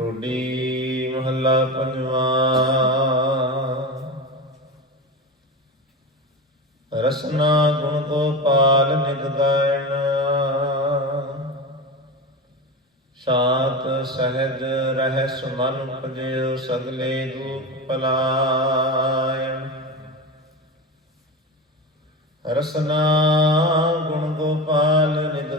ਟੋਡੀ ਮਹੱਲਾ ਪੰਜਵਾ। ਰਸਨਾ ਗੁਣ ਗੋਪਾਲ ਨਿਤ ਸਾਤ ਸਹਿਜ ਰਹਿ ਸੁਮਨ ਉਪਜਿਓ ਸਗਲੇ ਦੂਖ ਪਲਾਇਣ ਰਸਨਾ ਗੁਣ ਗੋਪਾਲ ਨਿਤ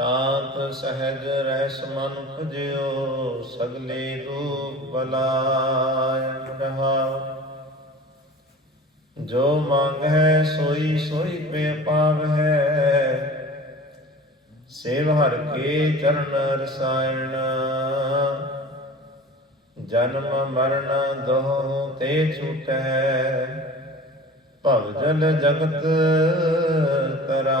ਸ਼ਾਂਤ ਸਹਿਜ ਰਹਿ ਸਮਨ ਉਪਜਿਓ ਸਗਲੇ ਦੂਖ ਬਲਾਇਣ ਰਹਾ। ਜੋ ਮੰਗ ਹੈ ਸੋਈ ਸੋਈ ਪੇ ਪਾਵ ਹੈ। ਸੇਵ ਹਰ ਕੇ ਚਰਨ ਰਸਾਇਣ। ਜਨਮ ਮਰਨ ਦੋਹ ਤੇ ਛੂਟੈ। ਭਵ ਜਲ ਜਗਤ ਤਰਾ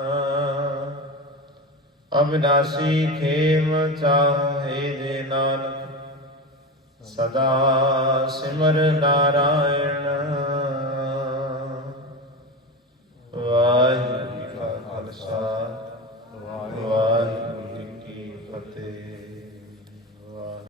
ਅਬਨਾਸੀ ਖੇਮ ਚਾਹੇ ਜੇ ਨਾਨਕ ਸਦਾ ਸਿਮਰ ਨਾਰਾਇਣ।